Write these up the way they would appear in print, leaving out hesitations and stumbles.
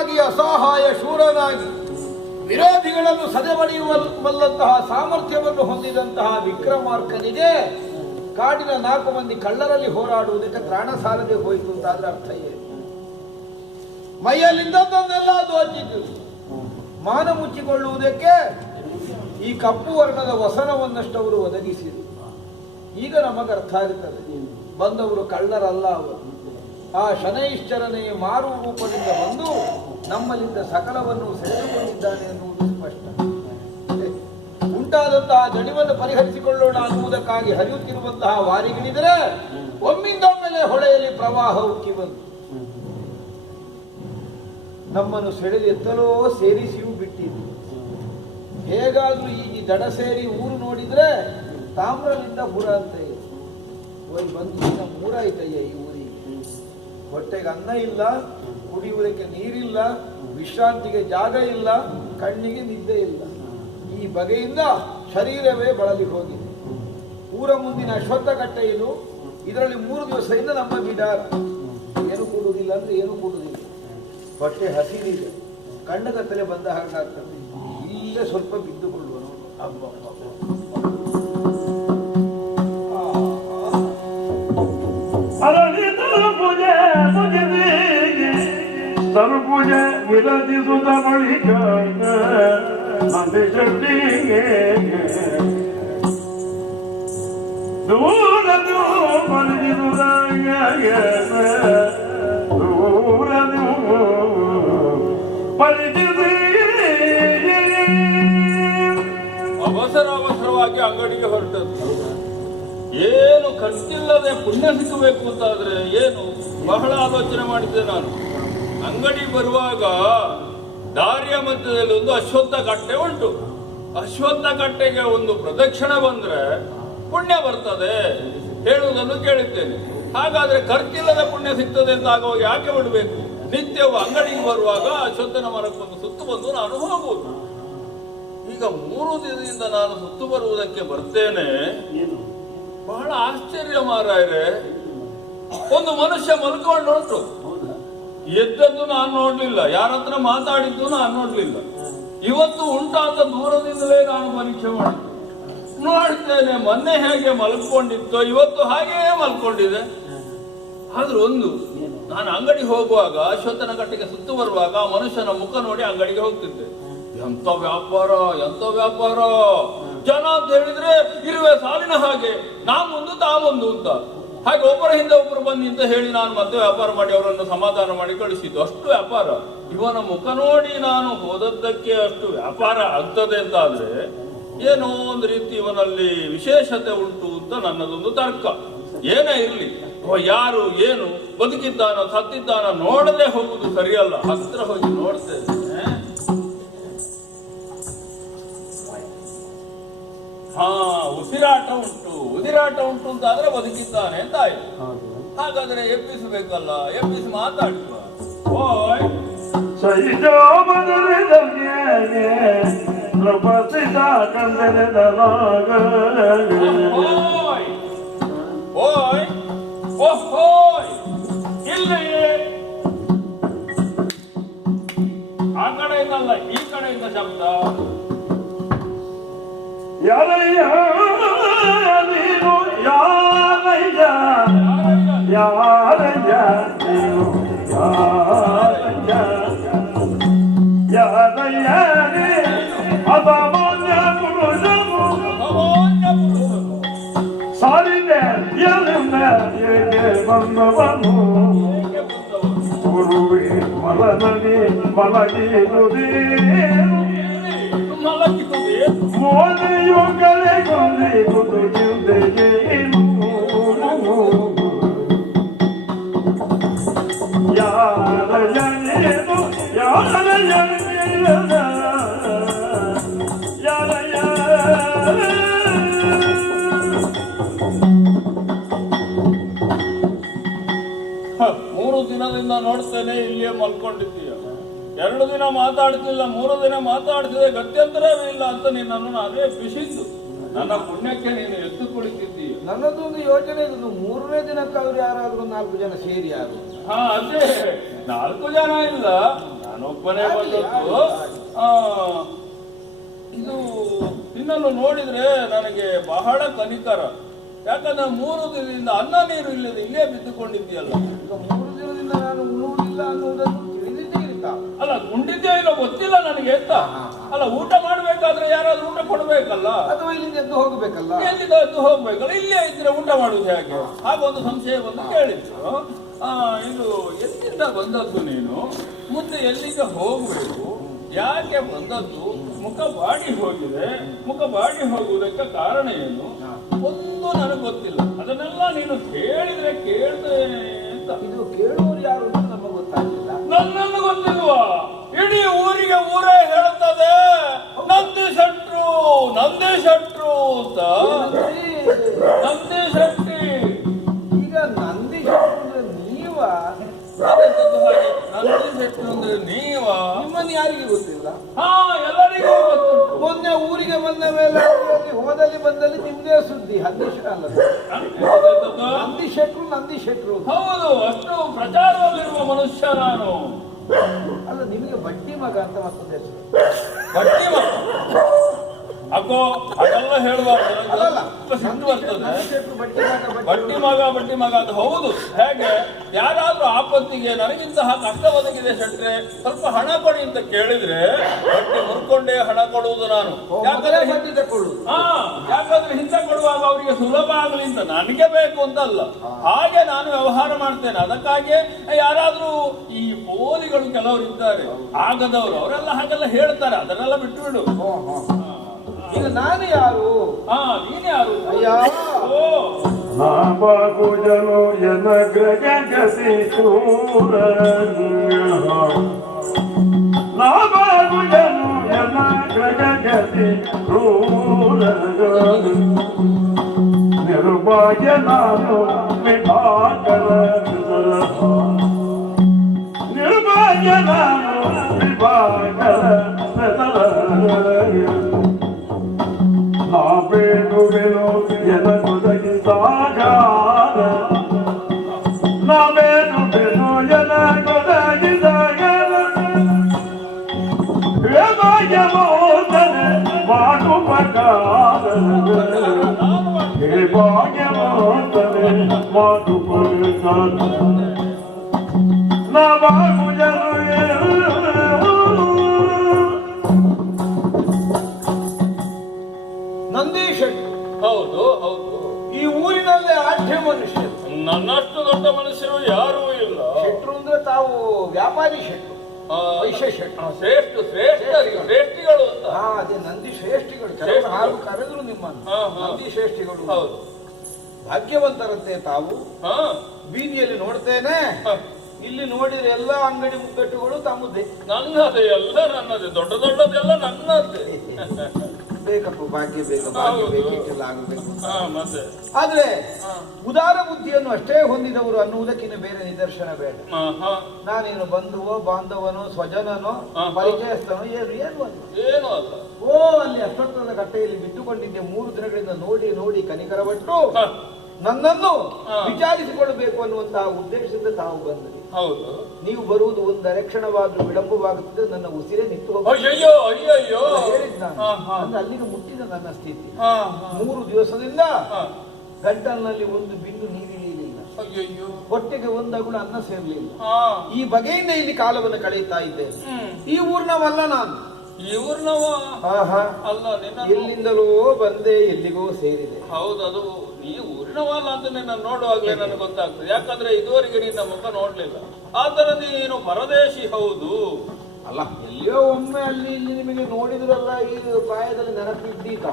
ಧೀರನಾಗಿ ಅಸಹಾಯ ಶೂರನಾಗಿ ವಿರೋಧಿಗಳನ್ನು ಸದೆಬಡಿಯುವಲ್ಲಂತಹ ಸಾಮರ್ಥ್ಯವನ್ನು ಹೊಂದಿದಂತಹ ವಿಕ್ರಮಾರ್ಕನಿಗೆ ಕಾಡಿನ 4 ಮಂದಿ ಕಳ್ಳರಲ್ಲಿ ಹೋರಾಡುವುದಕ್ಕೆ ತ್ರಾಣ ಸಾಲದೆ ಹೋಯಿತು ಅಂತಾದ್ರೆ ಅರ್ಥ ಏನು? ಮೈಯಲ್ಲಿದ್ದದ್ದನ್ನೆಲ್ಲ ದೋಚಿದ್ದು ಮಾನ ಮುಚ್ಚಿಕೊಳ್ಳುವುದಕ್ಕೆ ಈ ಕಪ್ಪು ವರ್ಣದ ವಸನವನ್ನಷ್ಟು ಅವರು ಒದಗಿಸಿದರು. ಈಗ ನಮಗೆ ಅರ್ಥ ಆಗುತ್ತದೆ, ಬಂದವರು ಕಳ್ಳರಲ್ಲ ಅವರು. ಆ ಶನೈಶ್ಚರನೆಯ ಮಾರು ರೂಪದಿಂದ ಬಂದು ನಮ್ಮಲ್ಲಿದ್ದ ಸಕಲವನ್ನು ಸೆಳೆದುಕೊಂಡಿದ್ದಾನೆ ಎನ್ನುವುದು ಸ್ಪಷ್ಟ. ಉಂಟಾದಂತಹ ದಣಿವನ್ನು ಪರಿಹರಿಸಿಕೊಳ್ಳೋಣ ಅನ್ನುವುದಕ್ಕಾಗಿ ಹರಿಯುತ್ತಿರುವಂತಹ ವಾರಿಗಿಳಿದರೆ ಒಮ್ಮಿಂದೊಮ್ಮೆಲೆ ಹೊಳೆಯಲ್ಲಿ ಪ್ರವಾಹ ಉಕ್ಕಿ ಬಂತು. ನಮ್ಮನ್ನು ಸೆಳೆದೆತ್ತಲೋ ಸೇರಿಸಿಯೂ ಬಿಟ್ಟಿದ್ದು. ಹೇಗಾದ್ರೂ ಈ ದಡ ಸೇರಿ ಊರು ನೋಡಿದ್ರೆ ತಾಮ್ರಲಿಂದ ಪುರ ಅಂತ ಇದೆ. ಹೋಗಿ ಬಂದು ಮೂರಾಯ್ತಯ್ಯ ಈ ಊರಿಗೆ. ಹೊಟ್ಟೆಗೆ ಅನ್ನ ಇಲ್ಲ, ಕುಡಿಯುವುದಕ್ಕೆ ನೀರಿಲ್ಲ, ವಿಶ್ರಾಂತಿಗೆ ಜಾಗ ಇಲ್ಲ, ಕಣ್ಣಿಗೆ ನಿದ್ದೆ ಇಲ್ಲ. ಈ ಬಗೆಯಿಂದ ಶರೀರವೇ ಬಳಲಿ ಹೋಗಿದೆ. ಊರ ಮುಂದಿನ ಅಶ್ವತ್ಥಕಟ್ಟೆ ಇದು. ಇದರಲ್ಲಿ 3 ದಿವಸದಿಂದ ನಮ್ಮ ಬಿಡಾರ. ಏನು ಕೂಡುವುದಿಲ್ಲ ಅಂದ್ರೆ ಏನು ಕೂಡುವುದಿಲ್ಲ. ಹೊಟ್ಟೆ ಹಸಿರಿದೆ, ಕಣ್ಣಗತ್ತಲೆ ಬಂದ ಹಾಗಾಗ್ತದೆ. ಇಲ್ಲೇ ಸ್ವಲ್ಪ ಬಿದ್ದುಕೊಳ್ಳುವ ಸರ್ಪೂಜೆ ವಿರಚಿಸುತ್ತ ಬಳಿಕ ನಂದಿಶೆಟ್ಟಿಗೆ ದೂರದು ಪರಿದಿರುವುದ ದೂರದು ಪರಿಚಿತಿ. ಅವಸರವಾಗಿ ಅಂಗಡಿಗೆ ಹೊರಟದ್ದು. ಏನು ಖರ್ಚಿಲ್ಲದೆ ಪುಣ್ಯ ಸಿಕ್ಕಬೇಕು ಅಂತಾದ್ರೆ ಏನು ಬಹಳ ಆಲೋಚನೆ ಮಾಡಿದ್ದೆ ನಾನು. ಅಂಗಡಿ ಬರುವಾಗ ದಾರಿಯ ಮಧ್ಯದಲ್ಲಿ ಒಂದು ಅಶ್ವತ್ಥ ಕಟ್ಟೆ ಉಂಟು. ಅಶ್ವತ್ಥ ಕಟ್ಟೆಗೆ ಒಂದು ಪ್ರದಕ್ಷಿಣೆ ಬಂದ್ರೆ ಪುಣ್ಯ ಬರ್ತದೆ ಹೇಳುವುದನ್ನು ಕೇಳಿದ್ದೇನೆ. ಹಾಗಾದ್ರೆ ಖರ್ಚಿಲ್ಲದೆ ಪುಣ್ಯ ಸಿಗ್ತದೆ ಅಂತ ಆಗುವಾಗ ಯಾಕೆ ಬಿಡಬೇಕು? ನಿತ್ಯವೂ ಅಂಗಡಿಗೆ ಬರುವಾಗ ಅಶ್ವತ್ಥನ ಮರಕ್ಕೊಂದು ಸುತ್ತು ಬಂದು ನಾನು ಹೋಗುವುದು. ಈಗ 3 ದಿನದಿಂದ ನಾನು ಸುತ್ತು ಬರುವುದಕ್ಕೆ ಬರ್ತೇನೆ. ಬಹಳ ಆಶ್ಚರ್ಯ ಮಾರಾಯರೆ, ಒಂದು ಮನುಷ್ಯ ಮಲ್ಕೊಂಡು ಉಂಟು. ಎದ್ದದ್ದು ನಾನು ನೋಡ್ಲಿಲ್ಲ, ಯಾರ ಹತ್ರ ಮಾತಾಡಿದ್ದು ನಾನು ನೋಡ್ಲಿಲ್ಲ. ಇವತ್ತು ಉಂಟಾದ ದೂರದಿಂದಲೇ ನಾನು ಪರೀಕ್ಷೆ ಮಾಡಿದ್ದೆ. ನೋಡ್ತೇನೆ ಮೊನ್ನೆ ಹೇಗೆ ಮಲ್ಕೊಂಡಿತ್ತು ಇವತ್ತು ಹಾಗೆಯೇ ಮಲ್ಕೊಂಡಿದೆ. ಆದ್ರೂ ಒಂದು, ನಾನು ಅಂಗಡಿ ಹೋಗುವಾಗ ಅಶ್ವತ್ಥನ ಕಟ್ಟೆಗೆ ಸುತ್ತು ಬರುವಾಗ ಆ ಮನುಷ್ಯನ ಮುಖ ನೋಡಿ ಅಂಗಡಿಗೆ ಹೋಗ್ತಿದ್ದೆ. ಎಂತ ವ್ಯಾಪಾರ, ಎಂತ ವ್ಯಾಪಾರ! ಜನ ಅಂತ ಹೇಳಿದ್ರೆ ಇರುವೆ ಸಾಲಿನ ಹಾಗೆ, ನಾ ಮುಂದು ತಾ ಮುಂದು ಅಂತ. ಹಾಗೆ ಒಬ್ಬರ ಹಿಂದೆ ಒಬ್ಬರು ಬನ್ನಿ ಅಂತ ಹೇಳಿ ನಾನು ಮತ್ತೆ ವ್ಯಾಪಾರ ಮಾಡಿ ಅವರನ್ನು ಸಮಾಧಾನ ಮಾಡಿ ಕಳಿಸಿದ್ದು. ಅಷ್ಟು ವ್ಯಾಪಾರ. ಇವನ ಮುಖ ನೋಡಿ ನಾನು ಹೋದದ್ದಕ್ಕೆ ಅಷ್ಟು ವ್ಯಾಪಾರ ಆಗ್ತದೆ ಅಂತ ಆದ್ರೆ ಏನೋ ಒಂದು ರೀತಿ ಇವನಲ್ಲಿ ವಿಶೇಷತೆ ಉಂಟು ಅಂತ ನನ್ನದೊಂದು ತರ್ಕ. ಏನೇ ಇರ್ಲಿ, ಯಾರು ಏನು ಬದುಕಿದ್ದಾನ ಸತ್ತಿದ್ದಾನ ನೋಡದೆ ಹೋಗುದು ಸರಿಯಲ್ಲ. ಹತ್ರ ಹೋಗಿ ನೋಡ್ತೇನೆ. ಉಸಿರಾಟ ಉಂಟು ಅಂತ ಆದ್ರೆ ಬದುಕಿದ್ದಾನೆ ಅಂತ ಆಯ್ತು. ಹಾಗಾದ್ರೆ ಎಬ್ಬಿಸಬೇಕಲ್ಲ, ಎಬ್ಬಿಸಿ ಮಾತಾಡುವ. ಓಯ್ ಓಯ್ ಓಯ್ ಇಲ್ಲೇ ಆ ಕಡೆಯಿಂದಲ್ಲ ಈ ಕಡೆಯಿಂದ ಶಬ್ದ. ಯಾರಯ್ಯ ನೀನು, ಯಾರಯ್ಯ ಯಾರಯ್ಯ ನೀನು, ಯಾರಯ್ಯ ಯಾರಯ್ಯ ಅಸಾಮಾನ್ಯ ಪುರುಷನು ಸಾಲಿಗೆ ಏಕೆ ಬಂದವನು ಗುರುವೇ ಮಲನನಿ ಮಲಗಿರುವುದೇನು ಮೋದಿಯುಗಳೇ ಗೊಂದಿ ಕುದುಗಿಂದೆಯೇನು ಯಾರಯ್ಯನೇನು ಯಾರಯ್ಯನೇನ ಯಾರಯ್ಯ. ಮೂರು ದಿನದಿಂದ ನೋಡ್ತೇನೆ ಇಲ್ಲಿಯೇ ಮಲ್ಕೊಂಡಿದ್ದೀಯ. 2 ದಿನ ಮಾತಾಡ್ತಿಲ್ಲ, 3 ದಿನ ಮಾತಾಡ್ತಿದೆ, ಗತ್ಯಂತರವೇ ಇಲ್ಲ ಅಂತ ನಿನ್ನನ್ನು ನಾನೇ ಬಿಸಿದ್ದು. ನನ್ನ ಪುಣ್ಯಕ್ಕೆ ನೀನು ಎದ್ದು ಕುಳಿತಿದ್ದೀಯ. ನನ್ನದೊಂದು ಯೋಚನೆ ಇದು, 3ನೇ ದಿನಕ್ಕಾದ್ರೂ ಯಾರಾದ್ರೂ 4 ಜನ ಸೇರಿ ಯಾರು? ಅದೇ 4 ಜನ ಇಲ್ಲ, ನಾನೊಬ್ಬ ಸ್ವಲ್ಪನೇ ಬಂದದ್ದು. ಇದು ನಿನ್ನನ್ನು ನೋಡಿದ್ರೆ ನನಗೆ ಬಹಳ ಕನಿಕರ. ಯಾಕಂದ್ರೆ 3 ದಿನದಿಂದ ಅನ್ನ ನೀರು ಇಲ್ಲದೆ ಇಲ್ಲೇ ಬಿದ್ದುಕೊಂಡಿದ್ದೀಯಲ್ಲ. ಈಗ 3 ದಿನದಿಂದ ನಾನು ಉಣ್ಣುವುದಿಲ್ಲ ಅನ್ನುವುದನ್ನು ತಿಳಿದಿದ್ದೇ ಇರ್ತಾ. ಅಲ್ಲ, ಉಂಡಿದ್ದೇ ಇಲ್ಲ ಗೊತ್ತಿಲ್ಲ ನನಗೆ ಅಂತ. ಅಲ್ಲ, ಊಟ ಮಾಡ್ಬೇಕಾದ್ರೆ ಯಾರಾದ್ರೂ ಊಟ ಕೊಡ್ಬೇಕಲ್ಲ, ಅಥವಾ ಇಲ್ಲಿಂದ ಎದ್ದು ಹೋಗ್ಬೇಕಲ್ಲ. ಎಲ್ಲಿಂದ ಎದ್ದು ಹೋಗ್ಬೇಕಲ್ಲ, ಇಲ್ಲೇ ಇದ್ರೆ ಊಟ ಮಾಡುದು ಹೇಗೆ? ಹಾಗೊಂದು ಸಂಶಯ ಬಂದು ಕೇಳಿದ್ರು. ಇದು ಎಲ್ಲಿಂದ ಬಂದದ್ದು ನೀನು, ಮುಂದೆ ಎಲ್ಲಿಂದ ಹೋಗ್ಬೇಕು, ಯಾಕೆ ಬಂದದ್ದು, ಮುಖ ಬಾಡಿ ಹೋಗಿದೆ, ಮುಖ ಬಾಡಿ ಹೋಗುವುದಕ್ಕೆ ಕಾರಣ ಏನು, ಒಂದು ನನಗೆ ಗೊತ್ತಿಲ್ಲ. ಅದನ್ನೆಲ್ಲ ನೀನು ಹೇಳಿದ್ರೆ ಕೇಳ್ತೇನೆ ಅಂತ. ಇದು ಕೇಳುವವರು ಯಾರು ಅಂತ ನಮಗೆ ಗೊತ್ತಾಗಿಲ್ಲ. ನನ್ನನ್ನು ಗೊತ್ತಿಲ್ವಾ? ಇಡೀ ಊರಿಗೆ ಊರೇ ಹೇಳುತ್ತದೆ ನಂದಿ ಶೆಟ್ರು ನಂದಿ ಶೆಟ್ರು ಅಂತ. ನಂದಿ ಶೆಟ್ಟಿ. ಈಗ ನಂದಿ ಶೆಟ್ರು ಅಂದ್ರೆ ನೀವಾ? ನಂದಿ ಶೆಟ್ರು ಅಂದ್ರೆ ನೀವಾ? ನಿಮ್ಮನ್ನು ಯಾರಿಗೆ ಗೊತ್ತಿಲ್ಲ? ಎಲ್ಲರಿಗೂ ಗೊತ್ತು. ಮೊನ್ನೆ ಊರಿಗೆ ಬಂದ ಮೇಲೆ ಹೋದಲ್ಲಿ ಬಂದಲ್ಲಿ ನಿಮ್ದೇ ಸುದ್ದಿ. ನಂದಿ ಶೆಟ್ರು ನಂದಿ ಶೆಟ್ರು. ಹೌದು, ಅಷ್ಟು ಪ್ರಚಾರದಲ್ಲಿರುವ ಮನುಷ್ಯ ನಾನು. ಅಲ್ಲ, ನಿಮಗೆ ಬಡ್ಡಿ ಮಗ ಅಂತ ಮತ್ತೊಂದು ಹೆಸರು. ಬಡ್ಡಿ ಮಗ ಅಕ್ಕೋ, ಅದೆಲ್ಲ ಹೇಳುವಾಗ ಸಿಟ್ಟು ಬರ್ತದೆ. ಬಡ್ಡಿ ಮಗ ಅದು ಹೌದು. ಹೇಗೆ ಯಾರಾದ್ರೂ ಆಪತ್ತಿಗೆ ನನಗಿಂತಹ ಕಷ್ಟ ಒದಗಿದೆ ಶೆಟ್ರೆ, ಸ್ವಲ್ಪ ಹಣ ಕೊಡಿ ಅಂತ ಕೇಳಿದ್ರೆ ಬಡ್ಡಿ ಮುರ್ಕೊಂಡೇ ಹಣ ಕೊಡುವುದು ನಾನು. ಯಾಕಂದ್ರೆ ಹಿಂದೆ ಕೊಡುವಾಗ ಅವರಿಗೆ ಸುಲಭ ಆಗಲಿ ಅಂತ, ನನಗೆ ಬೇಕು ಅಂತಲ್ಲ. ಹಾಗೆ ನಾನು ವ್ಯವಹಾರ ಮಾಡ್ತೇನೆ. ಅದಕ್ಕಾಗಿ ಯಾರಾದ್ರೂ ಈ ಪೋಲಿಗಳು ಕೆಲವರು ಇದ್ದಾರೆ, ಆಗದವರು, ಅವರೆಲ್ಲ ಹಾಗೆಲ್ಲ ಹೇಳ್ತಾರೆ. ಅದನ್ನೆಲ್ಲ ಬಿಟ್ಟು ಬಿಡು. ಈಗ ನಾನು ಯಾರು? ನೀನು ಯಾರು? ಅಯ್ಯ, ನಾಮಗುಜನು ಎನಗ್ರಗಸಿ ಕ್ರೂರ, ನಾಮಗುಜನು ಎನಗ್ರಗಸಿ ಕ್ರೂರ, ನಿರ್ಭಾಗ್ಯ ನಾನು ವಿಭಾಗರ, ನಿರ್ಭಾಗ್ಯ ನಾನು ವಿಭಾಗರ, ನಾವೇನು ಎನಗೊದಗಿದಾಗ, ನಾವೇನು ಎನಗೊದಗಿದಾಗ, ಹೇಭಾಗ್ಯಮೋದನೆ ಮಾಡುಪಕಾರ, ಹೇಭಾಗ್ಯಮೋದನೆ ಮಾಡುಪಕಾರ, ನಾವಾಗುಜನು ನಂದಿ ಶೆಟ್ರು. ಹೌದು ಹೌದು. ಈ ಊರಿನಲ್ಲೇ ಆಢ್ಯ ಮನುಷ್ಯರು. ನನ್ನಷ್ಟು ದೊಡ್ಡ ಮನುಷ್ಯರು ಯಾರೂ ಇಲ್ಲ. ಶೆಟ್ರು ಅಂದ್ರೆ ತಾವು ವ್ಯಾಪಾರಿ ಶೆಟ್ರು, ವೈಶ್ಯ ಶೆಟ್ರು, ಶ್ರೇಷ್ಠಿಗಳು ಅಂತ. ಅದೇ ನಂದಿ ಶ್ರೇಷ್ಠಿಗಳು. ಕೆಲವರು ಹಾಲು ಕರೆದ್ರು ನಿಮ್ಮನ್ನು ನಂದಿ ಶ್ರೇಷ್ಠಿಗಳು. ಹೌದು, ಭಾಗ್ಯವಂತರಂತೆ ತಾವು. ಬೀದಿಯಲ್ಲಿ ನೋಡ್ತೇನೆ, ಇಲ್ಲಿ ನೋಡಿದ್ರೆ ಎಲ್ಲ ಅಂಗಡಿ ಮುಗ್ಗಟ್ಟುಗಳು ತಮ್ಮದೇ. ನನ್ನದೇ, ಎಲ್ಲ ನನ್ನದೇ, ದೊಡ್ಡ ದೊಡ್ಡದೆಲ್ಲ ನನ್ನದೇ. ಬೇಕಪ್ಪ, ಭಾಗ್ಯ ಬೇಕು, ಭಾಗ್ಯ ಬೇಕಿಲ್ಲ ಆಗಬೇಕು. ಮತ್ತೆ ಆದ್ರೆ ಉದಾರ ಬುದ್ಧಿಯನ್ನು ಅಷ್ಟೇ ಹೊಂದಿದವರು ಅನ್ನುವುದಕ್ಕಿಂತ ಬೇರೆ ನಿದರ್ಶನ ಬೇಡ. ನಾನೇನು ಬಂಧುವೋ ಬಾಂಧವನೋ ಸ್ವಜನನೋ ಪರಿಚಯಸ್ಥನೋ ಏನು ಅಲ್ಲ. ಅಲ್ಲಿ ಅಶ್ವತ್ಥದ ಕಟ್ಟೆಯಲ್ಲಿ ಬಿದ್ದುಕೊಂಡಿದ್ದೆ 3 ದಿನಗಳಿಂದ ನೋಡಿ ನೋಡಿ ಕನಿಕರಪಟ್ಟು ನನ್ನನ್ನು ವಿಚಾರಿಸಿಕೊಳ್ಳಬೇಕು ಅನ್ನುವಂತಹ ಉದ್ದೇಶದಿಂದ ತಾವು ಬಂದ್ರಿ. ಹೌದು, ನೀವು ಬರುವುದು ಒಂದರ ಕ್ಷಣವಾದ್ರೂ ವಿಳಂಬವಾಗುತ್ತದೆ, ನನ್ನ ಉಸಿರೇ ನಿಂತು ಅಯ್ಯೋ ಅಯ್ಯೋ ಹೇಳಿದ್ ನಾನು. ಅಂದ್ರೆ ಅಲ್ಲಿಗೆ ಮುಟ್ಟಿದ ನನ್ನ ಸ್ಥಿತಿ. 3 ದಿವಸದಿಂದ ಗಂಟಲಿನಲ್ಲಿ ಒಂದು ಬಿಂದು ನೀರಿರಲಿಲ್ಲ, ಹೊಟ್ಟೆಗೆ ಒಂದು ಅಗುಳ ಅನ್ನ ಸೇರಲಿಲ್ಲ. ಈ ಬಗೆಯಿಂದ ಇಲ್ಲಿ ಕಾಲವನ್ನು ಕಳೆಯುತ್ತಾ ಇದ್ದೇನೆ. ಈ ಊರ್ನವಲ್ಲ ನಾನು. ಈ ಊರ್ನವ ಅಲ್ಲ, ಎಲ್ಲಿಂದಲೋ ಬಂದೆ, ಎಲ್ಲಿಗೋ ಸೇರಿದೆ. ಹೌದು, ಅದು ಈ ಊರಿನವಲ್ಲ ಅಂತ ನಿನ್ನ ನೋಡುವಾಗಲೇ ನನಗೆ ಗೊತ್ತಾಗ್ತದೆ. ಯಾಕಂದ್ರೆ ಇದುವರೆಗೆ ನಿನ್ನ ಮುಖ ನೋಡ್ಲಿಲ್ಲ. ಆತರ ನೀನು ಪರದೇಶಿ. ಹೌದು ಅಲ್ಲ, ಎಲ್ಲಿಯೋ ಒಮ್ಮೆ ಅಲ್ಲಿ ಇಲ್ಲಿ ನಿಮಗೆ ನೋಡಿದ್ರಲ್ಲ, ಈ ಪ್ರಾಯದಲ್ಲಿ ನೆನಪಿದ್ದೀತ.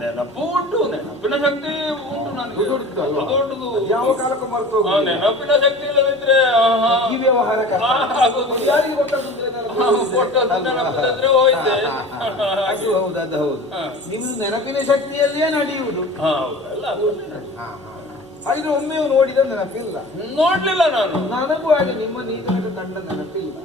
ನೆನಪು ಉಂಟು, ನೆನಪಿನ ಶಕ್ತಿ ಉಂಟು ನನಗೆ. ದೊಡ್ಡದು ಯಾವ ಕಾಲಕ್ಕೂ ಮರೆತು ನೆನಪಿನ ಶಕ್ತಿ ಇಲ್ಲದಿದ್ರೆ ಈ ವ್ಯವಹಾರ ಯಾರಿಗೆ ಗೊತ್ತಾಗುತ್ತೆ? ನೆನಪಿದ್ರೆ ಹೋಯ್ತೆ. ಅದು ಹೌದು, ಅದು ಹೌದು. ನಿಮ್ದು ನೆನಪಿನ ಶಕ್ತಿಯಲ್ಲಿಯೇ ನಡೆಯುವುದು. ಆದ್ರೆ ಒಮ್ಮೆಯೂ ನೋಡಿದ ನೆನಪಿಲ್ಲ. ನೋಡ್ಲಿಲ್ಲ ನಾನು. ನನಗೂ ಹಾಗೆ ನಿಮ್ಮ ನೀತನಕ ಕಂಡ ನೆನಪಿಲ್ಲ.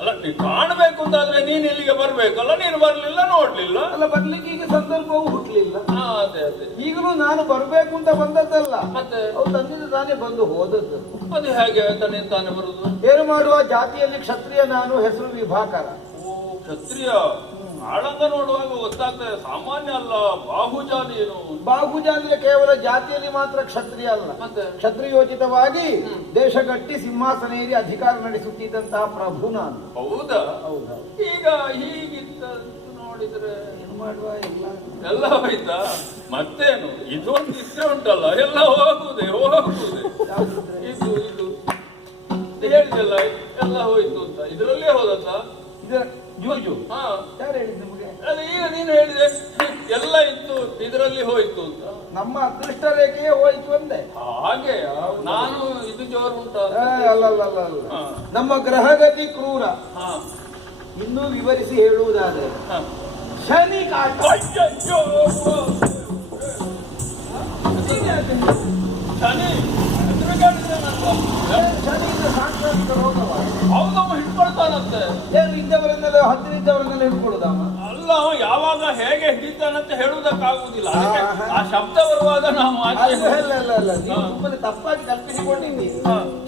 ಅಲ್ಲ, ಕಾಣಬೇಕು ಅಂತಾದ್ರೆ ನೀನ್ ಇಲ್ಲಿಗೆ ಬರ್ಬೇಕಲ್ಲ, ನೀನು ಬರ್ಲಿಲ್ಲ, ನೋಡ್ಲಿಲ್ಲ. ಅಲ್ಲ, ಬರ್ಲಿಕ್ಕೆ ಈಗ ಸಂದರ್ಭವೂ ಹುಟ್ಲಿಲ್ಲ. ಅದೇ ಅದೇ. ಈಗಲೂ ನಾನು ಬರ್ಬೇಕು ಅಂತ ಬಂದದ್ದಲ್ಲ, ಮತ್ತೆ ಅವ್ರು ತನ್ನಿಂದ ತಾನೇ ಬಂದು ಹೋದದ್ದು. ಅದು ಹೇಗೆ ತಾನೇ ಬರುದು? ಏನು ಮಾಡುವ, ಜಾತಿಯಲ್ಲಿ ಕ್ಷತ್ರಿಯ ನಾನು, ಹೆಸರು ವಿಭಾಕರ. ಓ, ಕ್ಷತ್ರಿಯ. ಆಳಂಗ ನೋಡುವಾಗ ಗೊತ್ತಾಗ್ತದೆ, ಸಾಮಾನ್ಯ ಅಲ್ಲ, ಬಾಹುಜಾತಿ ಏನು. ಬಾಹುಜ ಅಂದ್ರೆ ಕೇವಲ ಜಾತಿಯಲ್ಲಿ ಮಾತ್ರ ಕ್ಷತ್ರಿಯ ಅಲ್ಲ, ಮತ್ತೆ ಕ್ಷತ್ರಿಯೋಚಿತವಾಗಿ ದೇಶ ಕಟ್ಟಿ ಸಿಂಹಾಸನ ಏರಿ ಅಧಿಕಾರ ನಡೆಸುತ್ತಿದ್ದಂತಹ ಪ್ರಭು ನಾನು. ಹೌದಾ? ಹೌದಾ? ಈಗ ಹೀಗಿತ್ತ ನೋಡಿದ್ರೆ ಏನು ಮಾಡುವ, ಎಲ್ಲ ಹೋಯ್ತಾ? ಮತ್ತೇನು, ಇದೊಂದು ಇಷ್ಟ ಉಂಟಲ್ಲ, ಎಲ್ಲ ಹೋಗುದೇ. ಇದು ಇದು ಹೇಳಿದೆಲ್ಲ ಎಲ್ಲ ಹೋಯ್ತು ಅಂತ, ಇದರಲ್ಲೇ ಹೋದತ್ತ ಜೂಜು. ಹಾ, ಯಾರು ಹೇಳಿದ್ ನಿಮಗೆ? ಅಲ್ಲ, ಈಗ ನೀನು ಹೇಳಿದೆ ಎಲ್ಲ ಇತ್ತು, ಇದರಲ್ಲಿ ಹೋಯ್ತು ಅಂತ. ನಮ್ಮ ಅದೃಷ್ಟ ರೇಖೆಯೇ ಹೋಯ್ತು ಅಂದೆ. ಹಾಗೆ ನಾನು ಇದು ಜೋರು ಉಂಟ. ಅಲ್ಲ, ನಮ್ಮ ಗ್ರಹಗತಿ ಕ್ರೂರ. ಹಾ, ಇನ್ನೂ ವಿವರಿಸಿ ಹೇಳುವುದಾದರೆ ಹಾ. ಶನಿ ಕಾಟ. ಅಯ್ಯಯ್ಯೋ, ಶನಿ ಶನಿಯಿಂದ ಸಾಂಕ್ರಾಮಿಕ ರೋಗವ. ಅವನವ ಹಿಡ್ಕೊಳ್ತಾನಂತೆ. ಏನು ಇದ್ದವರನ್ನೆಲ್ಲ ಹತ್ತಿರದ್ದವರನ್ನೆಲ್ಲ ಹಿಡ್ಕೊಡುದಮ್ಮ? ಅಲ್ಲ, ಅವ ಯಾವಾಗ ಹೇಗೆ ಹಿಡಿತಾನಂತ ಹೇಳುವುದಕ್ಕಾಗುವುದಿಲ್ಲ. ಅದಕ್ಕೆ ಆ ಶಬ್ದ ಬರುವಾಗ ನಾವು ಅಲ್ಲ, ನೀವು ಸುಮ್ಮನೆ ತಪ್ಪಾಗಿ ಕಲ್ಪಿಸಿಕೊಂಡಿದ್ದೀರಿ.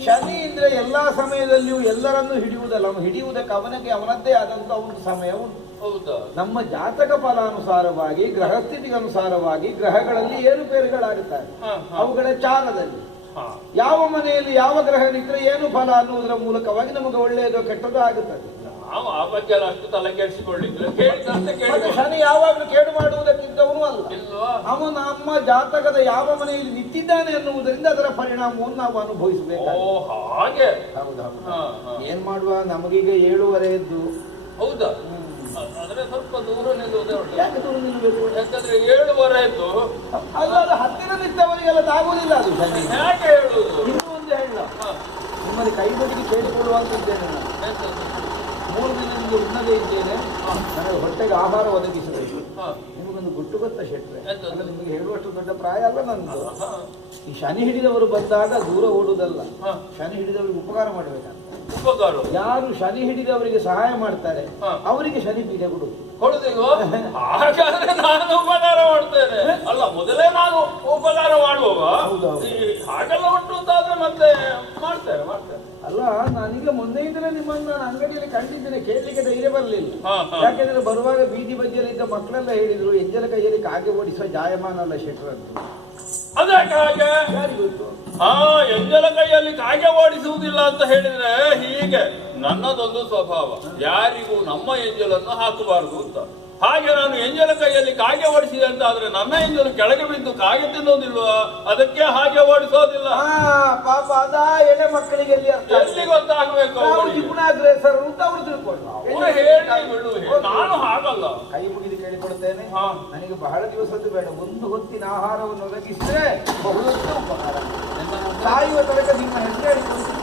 ಶನಿ ಅಂದ್ರೆ ಎಲ್ಲಾ ಸಮಯದಲ್ಲಿಯೂ ಎಲ್ಲರನ್ನೂ ಹಿಡಿಯುವುದಲ್ಲ, ಅವನು ಹಿಡಿಯುವುದಕ್ಕೆ ಅವನಿಗೆ ಅವನದ್ದೇ ಆದಂತ ಒಂದು ಸಮಯ ಉಂಟು. ಹೌದಾ? ನಮ್ಮ ಜಾತಕ ಫಲಾನುಸಾರವಾಗಿ, ಗ್ರಹಸ್ಥಿತಿಗೆ ಅನುಸಾರವಾಗಿ ಗ್ರಹಗಳಲ್ಲಿ ಏರುಪೇರುಗಳಾಗುತ್ತವೆ. ಅವುಗಳ ಚಾರದಲ್ಲಿ ಯಾವ ಮನೆಯಲ್ಲಿ ಯಾವ ಗ್ರಹ ನಿಂತರೆ ಏನು ಫಲ ಅನ್ನುವುದರ ಮೂಲಕವಾಗಿ ನಮಗೆ ಒಳ್ಳೆಯದು ಕೆಟ್ಟದ್ದು ಆಗುತ್ತದೆ. ನಾವು ಆ ಬಗ್ಗೆ ಅಷ್ಟು ತಲೆ ಕೆಡಿಸಿಕೊಳ್ಳಿದ್ರೆ ಕೇಳಿದಂತೆ ಮತ್ತೆ ಶನಿ ಯಾವಾಗಲೂ ಕೇಡು ಮಾಡುವುದಕ್ಕಿದ್ದವನು ಅಲ್ಲ. ಅವನು ನಮ್ಮ ಜಾತಕದ ಯಾವ ಮನೆಯಲ್ಲಿ ನಿಂತಿದ್ದಾನೆ ಅನ್ನುವುದರಿಂದ ಅದರ ಪರಿಣಾಮವನ್ನು ನಾವು ಅನುಭವಿಸಬೇಕು. ಹಾಗೆ. ಹೌದೌದು. ಏನ್ ಮಾಡುವ, ನಮಗೀಗ 7:30 ಎದ್ದು. ಹೌದಾ? ಅಂದ್ರೆ ಸ್ವಲ್ಪ ದೂರ ನಿಲ್ಲುವುದೇ ಒಳ್ಳೆ. ಯಾಕೆ ದೂರ ನಿಲ್ಲಬೇಕು? ಯಾಕಂದ್ರೆ 7:30 ಎದ್ದು ಅಲ್ಲ, ಅದು ಹತ್ತಿರ ನಿಂತವರಿಗೆಲ್ಲ ತಾಗುವುದಿಲ್ಲ ಅದು ಶನಿ. ಯಾಕೆ ಹೇಳುವುದು? ಇನ್ನೂ ಒಂದು ಹೇಳ, ನಿಮ್ಮಲ್ಲಿ ಕೈ ಬದಿಗೆ ಕೇಳಿಕೊಳ್ಳುವಂತಿದ್ದೇನೆ ನಾನು. 3 ದಿನದಿಂದ ಉಣ್ಣದೇ ಇದ್ದೇನೆ, ನನಗೆ ಹೊಟ್ಟೆಗೆ ಆಹಾರ ಒದಗಿಸಬೇಕು. ನಿಮಗೊಂದು ಗುಟ್ಟು ಗೊತ್ತಾ ಶೆಟ್ರೆ? ಅಲ್ಲ, ನಿಮಗೆ ಹೇಳುವಷ್ಟು ದೊಡ್ಡ ಪ್ರಾಯ ಅಲ್ಲ ನಂದು. ಈ ಶನಿ ಹಿಡಿದವರು ಬಂದಾಗ ದೂರ ಓಡುವುದಲ್ಲ, ಶನಿ ಹಿಡಿದವರಿಗೆ ಉಪಕಾರ ಮಾಡಬೇಕಂತ. ಉಪಕಾರ? ಯಾರು ಶನಿ ಹಿಡಿದವರಿಗೆ ಸಹಾಯ ಮಾಡ್ತಾರೆ ಅವರಿಗೆ ಶನಿ ಪೀಡೆ ಕೊಡುದಿಲ್ವಾ? ಹಾಗಾದ್ರೆ ನಾನು ಉಪಕಾರ ಮಾಡ್ತೇನೆ. ಅಲ್ಲ, ಮೊದಲೇ ನಾನು ಉಪಕಾರ ಮಾಡುವವ, ಹಾಗೆಲ್ಲ ಉಂಟು ಅಂತಾದ್ರೆ ಮತ್ತೆ ಮಾಡ್ತೇನೆ. ಅಲ್ಲ, ನಾನೀಗ ಮೊನ್ನೆಯಿಂದಲೇ ನಿಮ್ಮನ್ನು ನಾನು ಅಂಗಡಿಯಲ್ಲಿ ಕಂಡಿದ್ದೇನೆ, ಕೇಳಲಿಕ್ಕೆ ಧೈರ್ಯ ಬರಲಿಲ್ಲ. ಯಾಕೆಂದ್ರೆ ಬರುವಾಗ ಬೀದಿ ಬದಿಯಲ್ಲಿ ಇದ್ದ ಮಕ್ಕಳೆಲ್ಲ ಹೇಳಿದ್ರು, ಎಂಜಲ ಕೈಯಲ್ಲಿ ಕಾಗೆ ಓಡಿಸುವ ಜಾಯಮಾನ ಅಲ್ಲ ಶೆಟ್ರಂತ. ಅದಕ್ಕೆ ಹಾಗೆ ಯಾರಿಗೊತ್ತು? ಎಂಜಲ ಕೈಯಲ್ಲಿ ಕಾಗೆ ಓಡಿಸುವುದಿಲ್ಲ ಅಂತ ಹೇಳಿದ್ರೆ ಹೀಗೆ ನನ್ನದೊಂದು ಸ್ವಭಾವ, ಯಾರಿಗೂ ನಮ್ಮ ಎಂಜಲನ್ನು ಹಾಕಬಾರದು ಅಂತ. ಹಾಗೆ ನಾನು ಎಂಜಲ ಕೈಯಲ್ಲಿ ಕಾಗೆ ಓಡಿಸಿದೆ ಅಂತ ಆದ್ರೆ ನನ್ನ ಎಂಜಲು ಕೆಳಗೆ ಬಿದ್ದು ಕಾಗೆ ತಿನ್ನೋದಿಲ್ವಾ? ಅದಕ್ಕೆ ಹಾಗೆ ಓಡಿಸೋದಿಲ್ಲ. ಪಾಪ ಅದಾ ಎಳೆ ಮಕ್ಕಳಿಗೆ ಎಲ್ಲಿ ಗೊತ್ತಾಗಬೇಕು? ಜಿಪುಣಾಗ್ರೇಸರು ಅಂತ ಅವರು ತಿಳ್ಕೊಂಡು ನಾನು ಹಾಗಲ್ಲ. ಕೈ ಮುಗಿದು ಕೇಳಿಕೊಡ್ತೇನೆ, ನನಗೆ ಬಹಳ ದಿವಸದ್ದು ಬೇಡ, ಒಂದು ಹೊತ್ತಿನ ಆಹಾರವನ್ನು ಒದಗಿಸಿದ್ರೆ ಬಹುದೊಡ್ಡ ಉಪಕಾರ. ಸಾಯುವ ತನಕ ನಿಮ್ಮ ಹೆಸರು ಹೇಳಿಕೊಂಡು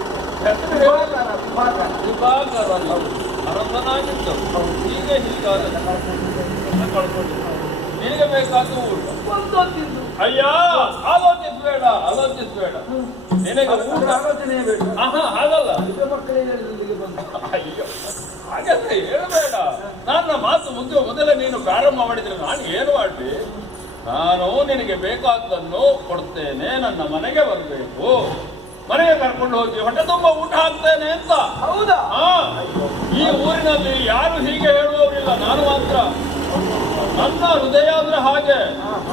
ನಿನಗೆ ಬೇಕಾದ ಅಯ್ಯ, ಆಲೋಚಿಸಬೇಡ. ನಿನಗೆ ಆಲೋಚನೆ ಬೇಡ. ಹಾಗಲ್ಲ, ಮಕ್ಕಳಿಗೆ ಅಯ್ಯೋ ಹಾಗಾದ್ರೆ ಹೇಳಬೇಡ. ನನ್ನ ಮಾತು ಮೊದಲೇ ನೀನು ಪ್ರಾರಂಭ ಮಾಡಿದ್ರೆ ನಾನು ಏನು ಮಾಡಲಿ? ನಾನು ನಿನಗೆ ಬೇಕಾದ್ದನ್ನು ಕೊಡ್ತೇನೆ, ನನ್ನ ಮನೆಗೆ ಬರಬೇಕು, ಮನೆಗೆ ಕರ್ಕೊಂಡು ಹೋಗಿ ಹೊಟ್ಟೆ ತುಂಬ ಊಟ ಹಾಕ್ತೇನೆ ಅಂತ. ಹೌದಾ? ಈ ಊರಿನಲ್ಲಿ ಯಾರು ಹೀಗೆ ಹೇಳುವವರಿಲ್ಲ, ನಾನು ಮಾತ್ರ. ನನ್ನ ಹೃದಯ ಅಂದ್ರೆ ಹಾಗೆ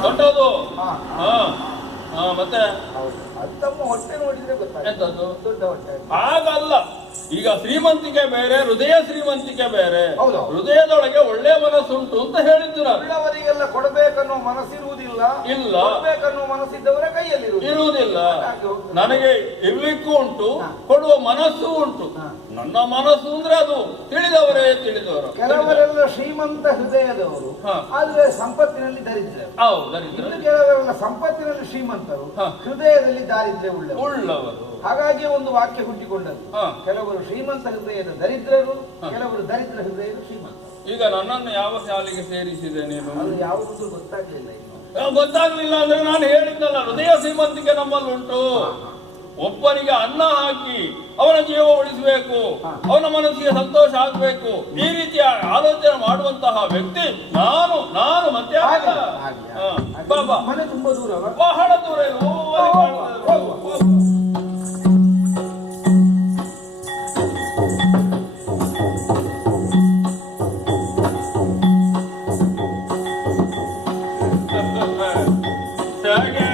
ದೊಡ್ಡದು. ಮತ್ತೆ ತಮ್ಮ ಹೊಟ್ಟೆ ನೋಡಿದ್ರೆ ಎಂತದ್ದು? ದೊಡ್ಡ ಹೊಟ್ಟೆ. ಹಾಗಲ್ಲ, ಈಗ ಶ್ರೀಮಂತಿಕೆ ಬೇರೆ, ಹೃದಯ ಶ್ರೀಮಂತಿಕೆ ಬೇರೆ. ಹೃದಯದೊಳಗೆ ಒಳ್ಳೆ ಮನಸ್ಸುಂಟು ಅಂತ ಹೇಳಿದ್ರು. ಉಳ್ಳವರಿಗೆಲ್ಲ ಕೊಡಬೇಕನ್ನೋ ಮನಸ್ಸಿರುವುದಿಲ್ಲ, ಇಲ್ಲ ಕೊಡಬೇಕನ್ನೋ ಮನಸ್ಸಿದ್ದವರ ಕೈಯಲ್ಲಿ ಇರುವುದಿಲ್ಲ. ನನಗೆ ಇರ್ಲಿಕ್ಕೂ ಉಂಟು, ಕೊಡುವ ಮನಸ್ಸು ಉಂಟು. ನನ್ನ ಮನಸ್ಸು ಅಂದ್ರೆ ಅದು ತಿಳಿದವರು. ಕೆಲವರೆಲ್ಲ ಶ್ರೀಮಂತ ಹೃದಯದವರು, ಆದ್ರೆ ಸಂಪತ್ತಿನಲ್ಲಿ ದರಿದ್ರ. ದರಿದ್ರ. ಕೆಲವರೆಲ್ಲ ಸಂಪತ್ತಿನಲ್ಲಿ ಶ್ರೀಮಂತರು, ಹೃದಯದಲ್ಲಿ ದಾರಿದ್ರ್ಯ ಉಳ್ಳವರು. ಹಾಗಾಗಿ ಒಂದು ವಾಕ್ಯ ಹುಟ್ಟಿಕೊಂಡದ್ದು, ಕೆಲವರು ಶ್ರೀಮಂತ ಹೃದಯದ ದರಿದ್ರರು, ಕೆಲವರು ದರಿದ್ರ ಹೃದಯದ ಶ್ರೀಮಂತ. ಈಗ ನನ್ನನ್ನು ಯಾವ ಶಾಲೆಗೆ ಸೇರಿಸಿದೆ ನೀನು? ಅದು ಯಾವುದೂ ಗೊತ್ತಾಗ್ಲಿಲ್ಲ. ಗೊತ್ತಾಗ್ಲಿಲ್ಲ ಅಂದ್ರೆ ನಾನು ಹೇಳಿದ್ದಲ್ಲ, ಹೃದಯ ಶ್ರೀಮಂತಿಕೆ ನಮ್ಮಲ್ಲಿ ಉಂಟು. ಒಬ್ಬನಿಗೆ ಅನ್ನ ಹಾಕಿ ಅವನ ಜೀವ ಉಳಿಸಬೇಕು, ಅವನ ಮನಸ್ಸಿಗೆ ಸಂತೋಷ ಆಗ್ಬೇಕು, ಈ ರೀತಿಯ ಆಲೋಚನೆ ಮಾಡುವಂತಹ ವ್ಯಕ್ತಿ ನಾನು ನಾನು ಮತ್ತೆ ಬಾಬಾ ಮನೆ ತುಂಬಾ ದೂರ ಬಹಳ ದೂರ ಇಲ್ಲ. ಹೇಗೆ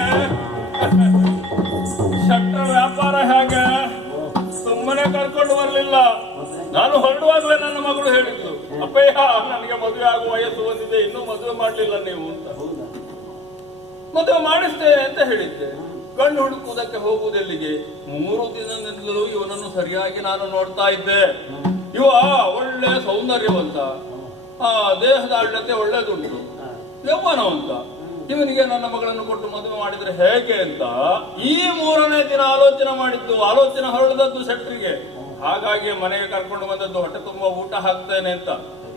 ಶಟ್ರ ವ್ಯಾಪಾರ ಹೇಗೆ ಸುಮ್ಮನೆ ಕರ್ಕೊಂಡು ಬರಲಿಲ್ಲ. ನಾನು ಹೊರಡುವಾಗಲೇ ನನ್ನ ಮಗಳು ಹೇಳಿದ್ಲು, ಅಪ್ಪಯ್ಯ ನನಗೆ ಮದುವೆ ಆಗುವ ವಯಸ್ಸು ಬಂದಿದೆ, ಇನ್ನೂ ಮದುವೆ ಮಾಡ್ಲಿಲ್ಲ ನೀವು ಅಂತ. ಮದುವೆ ಮಾಡಿಸ್ತೇನೆ ಅಂತ ಹೇಳಿದ್ದೆ. ಗಂಡು ಹುಡುಕುವುದಕ್ಕೆ ಹೋಗುವುದೆಲ್ಲಿಗೆ? 3 ದಿನದಿಂದಲೂ ಇವನನ್ನು ಸರಿಯಾಗಿ ನಾನು ನೋಡ್ತಾ ಇದ್ದೆ. ಇವ ಒಳ್ಳೆ ಸೌಂದರ್ಯವಂತ, ದೇಹದ ಅಡ್ಡತೆ ಒಳ್ಳೆದುಂಟು, ಯೌವನವಂತ. ಇವನಿಗೆ ನನ್ನ ಮಗಳನ್ನು ಕೊಟ್ಟು ಮದುವೆ ಮಾಡಿದ್ರೆ ಹೇಗೆ ಅಂತ ಈ 3ನೇ ದಿನ ಆಲೋಚನೆ ಮಾಡಿದ್ದು. ಆಲೋಚನೆ ಹೊರಡದದ್ದು ಶೆಟ್ರಿಗೆ. ಹಾಗಾಗಿ ಮನೆಗೆ ಕರ್ಕೊಂಡು ಬಂದದ್ದು. ಹೊಟ್ಟೆ ತುಂಬಾ ಊಟ ಹಾಕ್ತೇನೆ ಅಂತ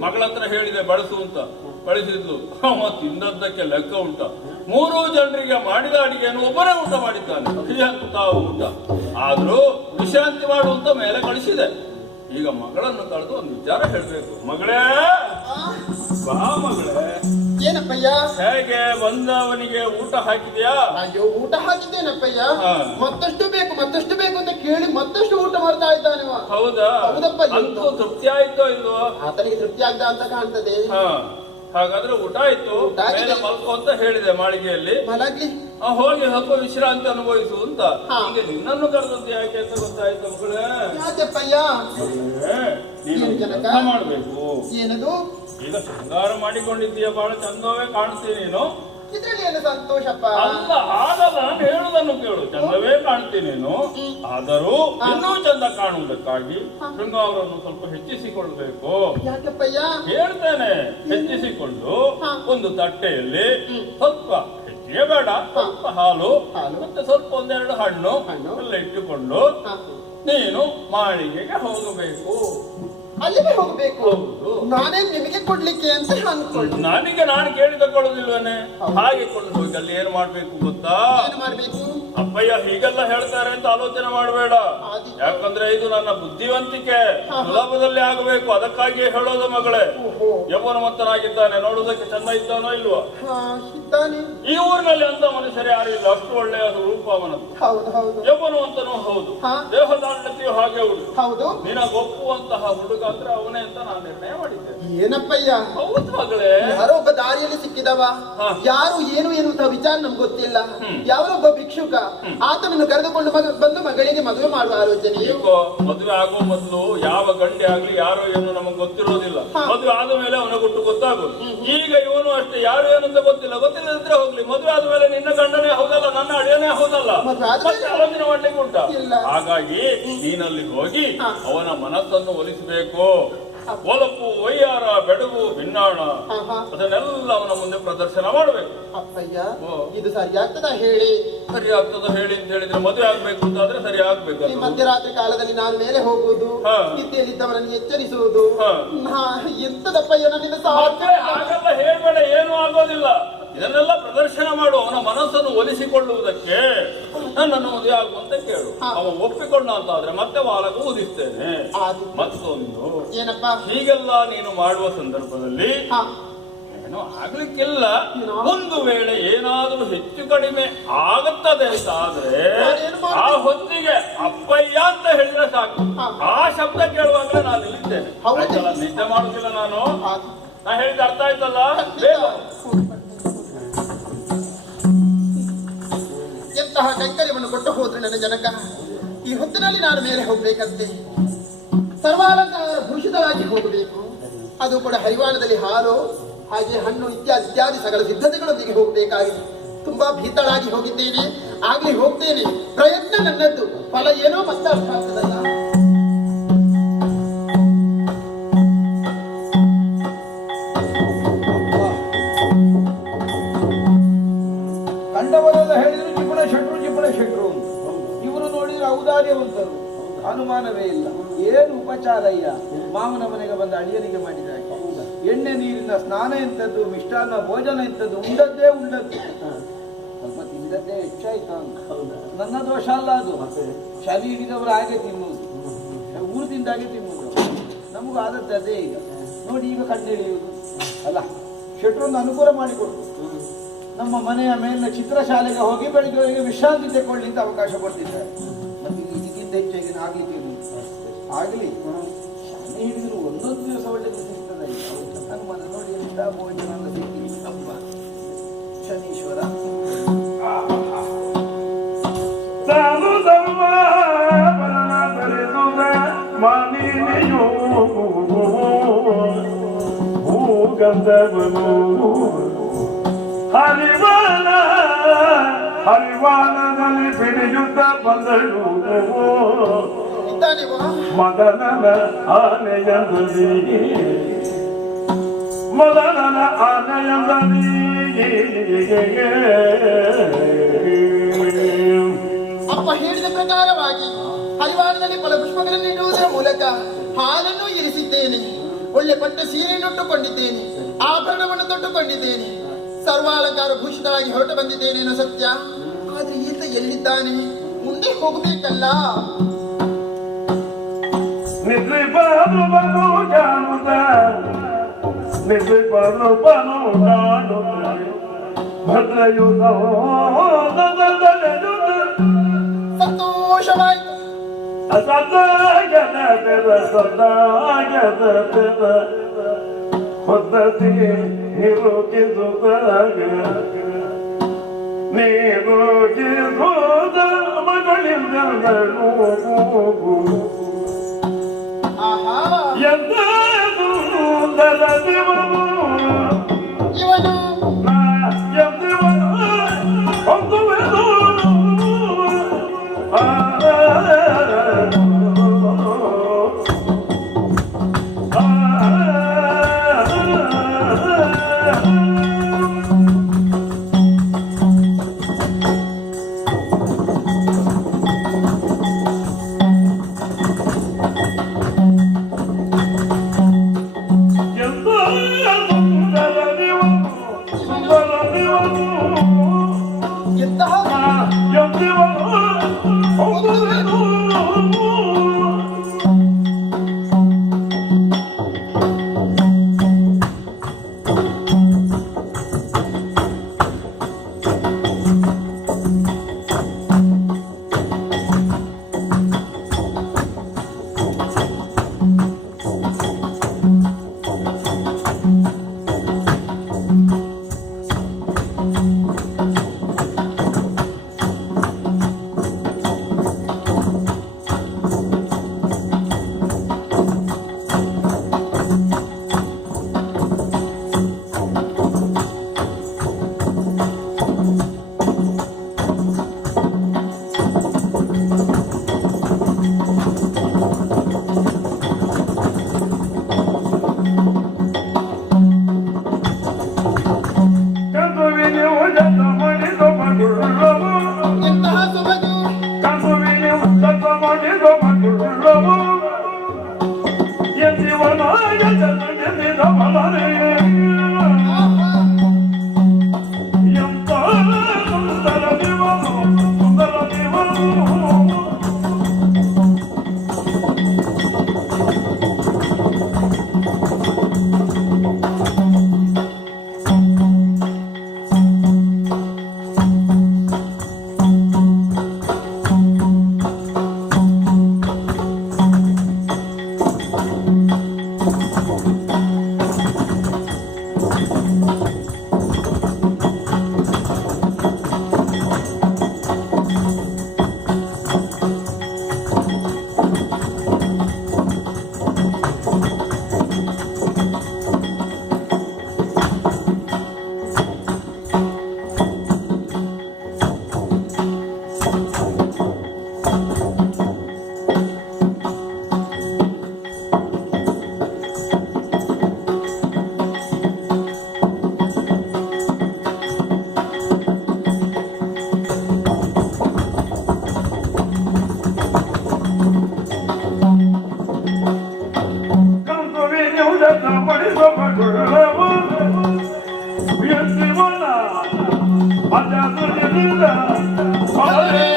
ಮಗಳ ಹತ್ರ ಹೇಳಿದೆ, ಬಳಸು ಅಂತ. ಬಳಸಿದ್ಲು. ತಿಂದದ್ದಕ್ಕೆ ಲೆಕ್ಕ ಉಂಟ. 3 ಜನರಿಗೆ ಮಾಡಿದ ಅಡಿಗೆಯನ್ನು ಒಬ್ಬನೇ ಊಟ ಮಾಡಿದ್ದಾನೆ. ಊಟ ಆದ್ರೂ ವಿಶ್ರಾಂತಿ ಮಾಡುವಂತ ಮೇಲೆ ಕಳಿಸಿದೆ. ಈಗ ಮಗಳನ್ನು ಕಳೆದು ಒಂದು ವಿಚಾರ ಹೇಳ್ಬೇಕು. ಮಗಳೇ ಬಾ ಮಗಳೇ. ಏನಪ್ಪಯ್ಯ? ಹೇಗೆ ಬಂದವನಿಗೆ ಊಟ ಹಾಕಿದ್ಯಾ? ಅಯ್ಯೋ, ಊಟ ಹಾಕಿದ್ದೇನಪ್ಪಯ್ಯ. ಮತ್ತಷ್ಟು ಬೇಕು ಅಂತ ಕೇಳಿ ಮತ್ತಷ್ಟು ಊಟ ಮಾಡ್ತಾ ಇದ್ದಾನೆ. ಹೌದಾ? ಹೌದಪ್ಪ. ಅಂತೂ ತೃಪ್ತಿ ಆಯ್ತೋ ಇಲ್ವೋ? ಆತನಿಗೆ ತೃಪ್ತಿ ಆಗ್ದ ಅಂತ ಕಾಣ್ತದೆ. ಹಾಗಾದ್ರೆ ಊಟ ಆಯ್ತು, ಮೇಲೆ ಮಲ್ಕೋ ಅಂತ ಹೇಳಿದೆ ಮಾಳಿಗೆಯಲ್ಲಿ. ಮಲಗ್ಲಿ, ಹೋಗಿ ಸ್ವಲ್ಪ ವಿಶ್ರಾಂತಿ ಅನುಭವಿಸು ಅಂತ. ಈಗ ನಿನ್ನನ್ನು ಕರೆದದ್ದು ಯಾಕೆ ಅಂತ ಗೊತ್ತಾಯ್ತು ಮಗಳೇ. ಯಾಕಪ್ಪಯ್ಯ? ನೀನು ಕೆಲಸ ಮಾಡ್ಬೇಕು. ಏನದು? ಈಗ ಶೃಂಗಾರ ಮಾಡಿಕೊಂಡಿದ್ದೀಯ, ಬಹಳ ಚಂದವೇ ಕಾಣ್ತೀನಿ ನೀನು. ಇದ್ರಲ್ಲಿ ಏನು ಸಂತೋಷಪ್ಪ? ಅಲ್ಲ, ಆಗಲ್ಲ, ನಾನು ಹೇಳುದನ್ನು ಕೇಳು. ಚಂದವೇ ಕಾಣ್ತೀನಿ ನೀನು. ಆದರೂ ಇನ್ನೂ ಚಂದ ಕಾಣುವುದಕ್ಕಾಗಿ ಶೃಂಗಾರವನ್ನು ಸ್ವಲ್ಪ ಹೆಚ್ಚಿಸಿಕೊಳ್ಬೇಕು. ಯಾಕಪ್ಪಯ್ಯ? ಹೇಳ್ತೇನೆ. ಹೆಚ್ಚಿಸಿಕೊಂಡು ಒಂದು ತಟ್ಟೆಯಲ್ಲಿ ಸ್ವಲ್ಪ ಹೆಚ್ಚಿಗೆ ಬೇಡ, ಸ್ವಲ್ಪ ಹಾಲು ಮತ್ತೆ ಸ್ವಲ್ಪ 1-2 ಹಣ್ಣು ಎಲ್ಲ ಇಟ್ಟುಕೊಂಡು ನೀನು ಮಾಳಿಗೆಗೆ ಹೋಗಬೇಕು. ಅಲ್ಲಿಗೆ ಹೋಗ್ಬೇಕು? ನಾನೇ ನಿಮಗೆ ಕೊಡ್ಲಿಕ್ಕೆ ಅಂತ ಅನ್ಕೊಂಡು. ನನಗೆ ನಾನು ಕೇಳಿ ತಗೊಳ್ಳೋದಿಲ್ವೇ? ಹಾಗೆ ಕೊಂಡು ಹೋಗಿ ಅಲ್ಲಿ ಏನ್ ಮಾಡ್ಬೇಕು ಗೊತ್ತಾ? ಏನು ಮಾಡ್ಬೇಕು? ಅಪ್ಪಯ್ಯ ಹೀಗೆಲ್ಲ ಹೇಳ್ತಾರೆ ಅಂತ ಆಲೋಚನೆ ಮಾಡಬೇಡ. ಯಾಕಂದ್ರೆ ಇದು ನನ್ನ ಬುದ್ಧಿವಂತಿಕೆ. ಸುಲಭದಲ್ಲಿ ಆಗಬೇಕು, ಅದಕ್ಕಾಗಿಯೇ ಹೇಳೋದು ಮಗಳೇ. ಯೌವನವಂತನಾಗಿದ್ದಾನೆ, ನೋಡುವುದಕ್ಕೆ ಚಂದ ಇದ್ದಾನೋ ಇಲ್ವಾ? ಇದ್ದಾನೆ. ಈ ಊರಿನಲ್ಲಿ ಅಂತ ಮನುಷ್ಯರು ಯಾರು ಇಲ್ಲ, ಅಷ್ಟು ಒಳ್ಳೆಯ ರೂಪ ಅವನದ್ದು. ಯೌವನವಂತನೂ ಹೌದು, ದೇಹದಾಢ್ಯತೆಯೂ ಹಾಗೆ ಉಂಟು. ಹೌದು. ನಿನಗೊಪ್ಪುವಂತಹ ಹುಡುಗ ಅಂದ್ರೆ ಅವನೇ ಅಂತ ನಾನು ನಿರ್ಣಯ ಮಾಡಿದ್ದೆ. ಏನಪ್ಪಯ್ಯ? ಹೌದು ಮಗಳೇ. ಯಾರೋ ಒಬ್ಬ ದಾರಿಯಲ್ಲಿ ಸಿಕ್ಕಿದವ, ಯಾರು ಏನು ಎನ್ನುವಂತ ವಿಚಾರ ನಮ್ಗೆ ಗೊತ್ತಿಲ್ಲ. ಯಾವನೊಬ್ಬ ಭಿಕ್ಷುಕ, ಆತನನ್ನು ಕರೆದುಕೊಂಡು ಬಂದು ಮಗಳಿಗೆ ಮದುವೆ ಮಾಡುವ ಆಲೋಚನೆ. ಮದುವೆ ಆಗೋ ಮೊದಲು ಯಾವ ಗಂಡೆ ಆಗ್ಲಿ ಯಾರೋ ಏನು ನಮಗೆ ಗೊತ್ತಿರೋದಿಲ್ಲ. ಮದುವೆ ಆದ ಮೇಲೆ ಅವನ ಗುಟ್ಟು ಗೊತ್ತಾಗೋದು. ಈಗ ಇವನು ಅಷ್ಟೇ, ಯಾರು ಏನು ಅಂತ ಗೊತ್ತಿಲ್ಲದಿದ್ರೆ ಹೋಗ್ಲಿ. ಮದುವೆ ಆದ ಮೇಲೆ ನಿನ್ನ ಗಂಡನೇ ಹೌದಲ್ಲ, ನನ್ನ ಅಡಿಯನೇ ಹೌದಲ್ಲ, ಆಲೋಚನೆ ಮಾಡ್ಲಿಕ್ಕೆ ಉಂಟ. ಹಾಗಾಗಿ ನೀನಲ್ಲಿ ಹೋಗಿ ಅವನ ಮನಸ್ಸನ್ನು ಒಲಿಸಬೇಕು. ಒಲಪು, ವೈಯಾರ, ಬೆಡಗು, ಭಿನ್ನಾಣ ಅದನ್ನೆಲ್ಲ ಅವನ ಮುಂದೆ ಪ್ರದರ್ಶನ ಮಾಡಬೇಕು. ಅಪ್ಪಯ್ಯ, ಇದು ಸರಿ ಆಗ್ತದ ಹೇಳಿ? ಸರಿ ಆಗ್ತದ ಹೇಳಿ ಅಂತ ಹೇಳಿದ್ರೆ ಮದುವೆ ಆಗ್ಬೇಕು ಅಂತಾದ್ರೆ ಸರಿ ಆಗ್ಬೇಕು. ಈ ಮಧ್ಯರಾತ್ರಿ ಕಾಲದಲ್ಲಿ ನಾನು ಮೇಲೆ ಹೋಗುವುದು, ನಿದ್ದೆಯಲ್ಲಿದ್ದವರನ್ನು ಎಚ್ಚರಿಸುವುದು, ಎಂತದಪ್ಪಯ್ಯ ನನ್ನಿಂದ ಹಾಗೆಲ್ಲ ಹೇಳ್ಬೇಡ, ಏನೂ ಆಗೋದಿಲ್ಲ. ಇದನ್ನೆಲ್ಲ ಪ್ರದರ್ಶನ ಮಾಡು. ಅವನ ಮನಸ್ಸನ್ನು ಒಲಿಸಿಕೊಳ್ಳುವುದಕ್ಕೆ ನನ್ನನ್ನು ಮದುವೆ ಆಗುವಂತ ಕೇಳು. ಅವ ಒಪ್ಪಿಕೊಂಡ ಅಂತ ಆದ್ರೆ ಮತ್ತೆ ವಾಲಕ ಊದಿಸ್ತೇನೆ. ಮತ್ತೊಂದು ಏನಪ್ಪ, ಹೀಗೆಲ್ಲ ನೀನು ಮಾಡುವ ಸಂದರ್ಭದಲ್ಲಿ ಏನೋ ಆಗ್ಲಿಕ್ಕಿಲ್ಲ. ಒಂದು ವೇಳೆ ಏನಾದ್ರೂ ಹೆಚ್ಚು ಕಡಿಮೆ ಆಗುತ್ತದೆ ಅಂತ ಆದ್ರೆ ಆ ಹೊತ್ತಿಗೆ ಅಪ್ಪಯ್ಯ ಅಂತ ಹೇಳಿದ್ರೆ ಸಾಕು. ಆ ಶಬ್ದ ಕೇಳುವಾಗಲೇ ನಾನು ಇಲ್ಲಿದ್ದೇನೆ. ನಿದ್ದೆ ಮಾಡುದಿಲ್ಲ ನಾನು. ನಾ ಹೇಳಿದ ಅರ್ಥ ಆಯ್ತಲ್ಲ? ಎಂತಹ ಕೈಕರ್ಯವನ್ನು ಕೊಟ್ಟು ಹೋದ್ರೆ ನನ್ನ ಜನಕ. ಈ ಹೊತ್ತಿನಲ್ಲಿ ನಾನು ಮೇಲೆ ಹೋಗ್ಬೇಕಂತೆ. ಸರ್ವಾಲಂಕಾರ ಭೂಷಿತರಾಗಿ ಹೋಗಬೇಕು. ಅದು ಕೂಡ ಹರಿವಾಣದಲ್ಲಿ ಹಾಲು ಹಾಗೆ ಹಣ್ಣು ಇತ್ಯಾದಿ ಸಕಲ ಸಿದ್ಧತೆಗಳೊಂದಿಗೆ ಹೋಗಬೇಕಾಗಿದೆ. ತುಂಬಾ ಭೀತಳಾಗಿ ಹೋಗಿದ್ದೇನೆ. ಆಗ್ಲಿ ಹೋಗ್ತೇನೆ, ಪ್ರಯತ್ನ ನನ್ನದ್ದು, ಫಲ ಏನೋ ಮತ್ತೆ ಅರ್ಥ ಆಗ್ತದಲ್ಲ. ಕಂಡವರೆಲ್ಲ ಹೇಳಿದ್ರು ಜಿಪುಣ ಶೆಟ್ರು ಅಂತ. ಇವರು ನೋಡಿದ್ರೆ ಔದಾರ್ಯವಂತರು, ಅನುಮಾನವೇ ಇಲ್ಲ. ಏನು ಉಪಚಾರಯ್ಯ, ಮಾವನ ಮನೆಗೆ ಬಂದ ಅಳಿಯನಿಗೆ ಮಾಡಿದ ಎಣ್ಣೆ ನೀರಿನ ಸ್ನಾನ ಎಂತದ್ದು, ಮಿಷ್ಟಾನ್ನ ಭೋಜನ ಎಂತದ್ದು, ಉಂಡದ್ದೇ ಸ್ವಲ್ಪ ತಿಂದದ್ದೇ ಹೆಚ್ಚಾಯ್ತಾ ಅಂತ. ನನ್ನ ದೋಷ ಅಲ್ಲ ಅದು. ಶನಿ ಹಿಡಿದವರು ಹಾಗೆ ತಿನ್ನುವುದು, ಊರದಿಂದಾಗೆ ತಿನ್ನುವುದು. ನಮಗೂ ಆದದ್ದು ಅದೇ. ಈಗ ನೋಡಿ, ಈಗ ಕಂಡುಹಿಡಿಯುವುದು ಅಲ್ಲ, ಶೆಟ್ರೊಂದು ಅನುಕೂಲ ಮಾಡಿಕೊಡು. ನಮ್ಮ ಮನೆಯ ಮೇಲಿನ ಚಿತ್ರಶಾಲೆಗೆ ಹೋಗಿ ಬೆಳಿಗ್ಗೆವರೆಗೆ ವಿಶ್ರಾಂತಿ ತಗೊಳ್ಳಿಂತ ಅವಕಾಶ ಕೊಡ್ತಿದ್ದಾರೆ. ಮತ್ತೆ ಇದಕ್ಕಿಂತ ಹೆಚ್ಚಾಗಿ ಆಗ್ಲಿಕ್ಕೆ ಆಗಲಿ. ಶನಿ ಹಿಡಿದ್ರು ಒಂದೊಂದು ದಿವಸ ಒಳ್ಳೆದು ಸಿಗ್ತದೆ. ನನ್ನ ಮನೆ ನೋಡಿ ಎಂತ ಭೋಜನ ಸಿಗ್ಲಿಲ್ಲ ಶನೀಶ್ವರ. ತಾನು ಧರ್ಮ ಧರಿಸುವ ಮಾನಿನಿಯೋ ಗಂಧರ್ವನು ಹರಿವಾನದಲ್ಲಿ ಬಿಡಿಯುತ್ತ ಬಂದಳು ಮದನನ ಆನೆಯಂದದಿ ಅಪ್ಪ ಹೇಳಿದ ಪ್ರಕಾರವಾಗಿ ಹರಿವಾಣದಲ್ಲಿ ಫಲಪುಷ್ಪಗಳನ್ನು ಇಡುವುದರ ಮೂಲಕ ಹಾಲನ್ನು ಇರಿಸಿದ್ದೇನೆ. ಒಳ್ಳೆ ಪಟ್ಟ ಸೀರೆಯನ್ನುಟ್ಟುಕೊಂಡಿದ್ದೇನೆ, ಆಭರಣವನ್ನು ತೊಟ್ಟುಕೊಂಡಿದ್ದೇನೆ, ಸರ್ವಾಲಂಕಾರ ಭೂಷಿತರಾಗಿ ಹೊರಟು ಬಂದಿದ್ದೇನೇನೋ ಸತ್ಯ. ಆದ್ರೆ ಈತ ಎಲ್ಲಿದ್ದಾನೆ? ಮುಂದೆ ಹೋಗಬೇಕಲ್ಲ. ಸಂತೋಷವಾಯಿತು. ಪದ್ಧತಿ ನಿರೂಪಿಸುತ್ತಾಗ ನೀರೂಪಿಸುವುದ ಮಗಳಿಂದ ಎಂದೂ ದರದಿವನು ಇವನು ಎಂದಿವನು ಹೊಂದುವೆನು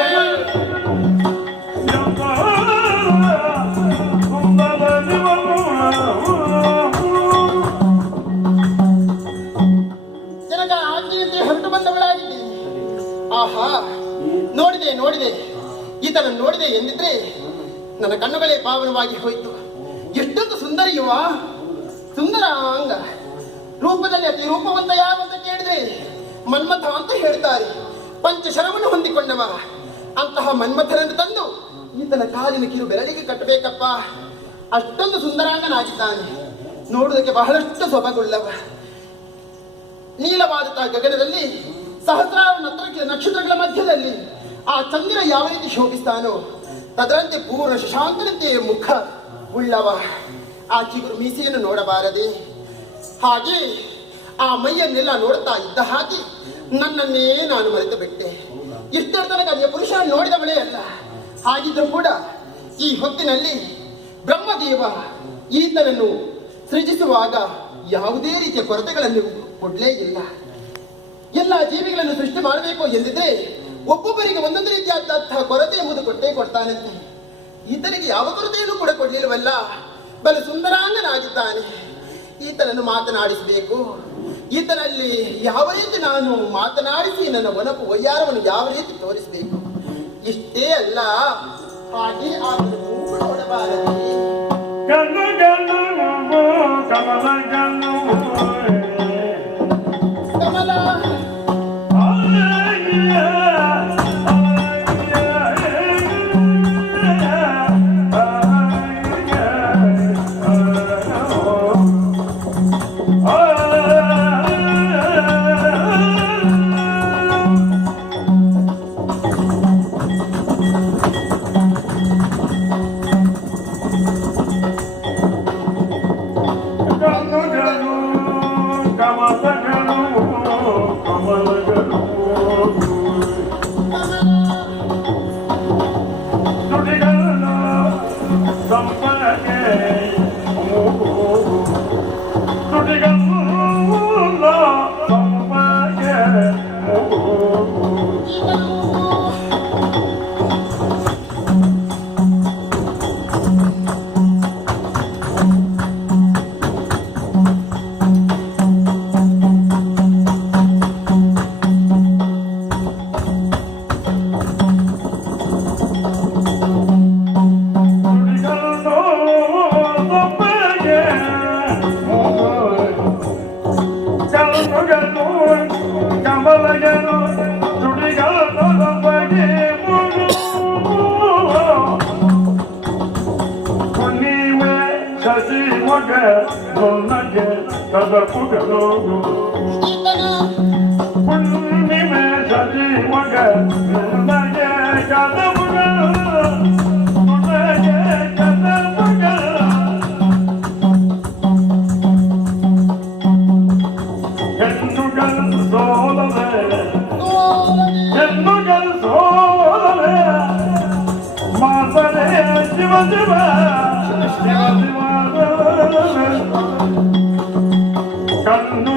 Yes, ಈತನನ್ನು ನೋಡಿದೆ ಎಂದಿದ್ರೆ ನನ್ನ ಕಣ್ಣುಗಳೇ ಪಾವನವಾಗಿ ಹೋಯಿತು. ಎಷ್ಟೊಂದು ಸುಂದರಿಯುವ ಸುಂದರ ಅಂಗ, ರೂಪದಲ್ಲಿ ಅತಿ ರೂಪವಂತ ಯಾರು ಅಂತ ಕೇಳಿದ್ರೆ ಮನ್ಮಥ ಅಂತ ಹೇಳ್ತಾರೆ. ಪಂಚಶರವನ್ನು ಹೊಂದಿಕೊಂಡವ ಅಂತಹ ಮನ್ಮಥನನ್ನು ತಂದು ಈತನ ಕಾಲಿನ ಕಿರು ಬೆರಳಿಗೆ ಕಟ್ಟಬೇಕಪ್ಪ. ಅಷ್ಟೊಂದು ಸುಂದರಾಂಗನಾಗಿದ್ದಾನೆ, ನೋಡುವುದಕ್ಕೆ ಬಹಳಷ್ಟು ಸೊಬಗುಳ್ಳವ. ನೀಲವಾದಂತಹ ಗಗನದಲ್ಲಿ ಸಹಸ್ರಾರು ನಕ್ಷತ್ರಗಳ ಮಧ್ಯದಲ್ಲಿ ಆ ಚಂದ್ರ ಯಾವ ರೀತಿ ಶೋಭಿಸ್ತಾನೋ ಅದರಂತೆ ಪೂರ್ಣ ಶಶಾಂಕನಂತೆ ಮುಖ ಉಳ್ಳವ. ಆ ಚಿಗುರು ಮೀಸೆಯನ್ನು ನೋಡಬಾರದೆ, ಹಾಗೆ ಆ ಮೈಯನ್ನೆಲ್ಲ ನೋಡುತ್ತಾ ಇದ್ದ ಹಾಗೆ ನನ್ನನ್ನೇ ನಾನು ಮರೆತು ಬಿಟ್ಟೆ. ಇಷ್ಟರ ತನಕ ಅನ್ಯ ಪುರುಷ ನೋಡಿದವಳೇ ಅಲ್ಲ. ಹಾಗಿದ್ದರೂ ಕೂಡ ಈ ಹೊತ್ತಿನಲ್ಲಿ ಬ್ರಹ್ಮದೇವ ಈತನನ್ನು ಸೃಜಿಸುವಾಗ ಯಾವುದೇ ರೀತಿಯ ಕೊರತೆಗಳನ್ನು ಕೊಡ್ಲೇ ಇಲ್ಲ. ಎಲ್ಲ ಜೀವಿಗಳನ್ನು ಸೃಷ್ಟಿ ಮಾಡಬೇಕು ಎಂದಿದ್ರೆ ಒಬ್ಬೊಬ್ಬರಿಗೆ ಒಂದೊಂದು ರೀತಿಯಾದಂತಹ ಕೊರತೆ ಎಂಬುದು ಕೊಟ್ಟೇ ಕೊಡ್ತಾನಂತೆ. ಈತನಿಗೆ ಯಾವ ಕೊರತೆಯನ್ನು ಕೂಡ ಕೊಡ್ಲಿಲ್ವಲ್ಲ, ಬಲು ಸುಂದರಾಂಗನಾಗಿದ್ದಾನೆ. ಈತನನ್ನು ಮಾತನಾಡಿಸಬೇಕು. ಈತನಲ್ಲಿ ಯಾವ ರೀತಿ ನಾನು ಮಾತನಾಡಿಸಿ ನನ್ನ ಒನಪು ವಯ್ಯಾರವನ್ನು ಯಾವ ರೀತಿ ತೋರಿಸಬೇಕು. ಇಷ್ಟೇ ಅಲ್ಲ, ಹಾಗೆ ಆತನು ನೋಡಬಾರದೆ. ಕಮಲ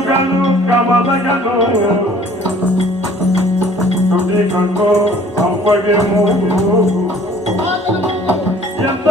ಕಣ್ಣುಗಳು ಕಮಲಗಳು ತುಟಿ ಕಣ್ಣು ಕಂಪಗೆ ಮೂಗು ಎಂತ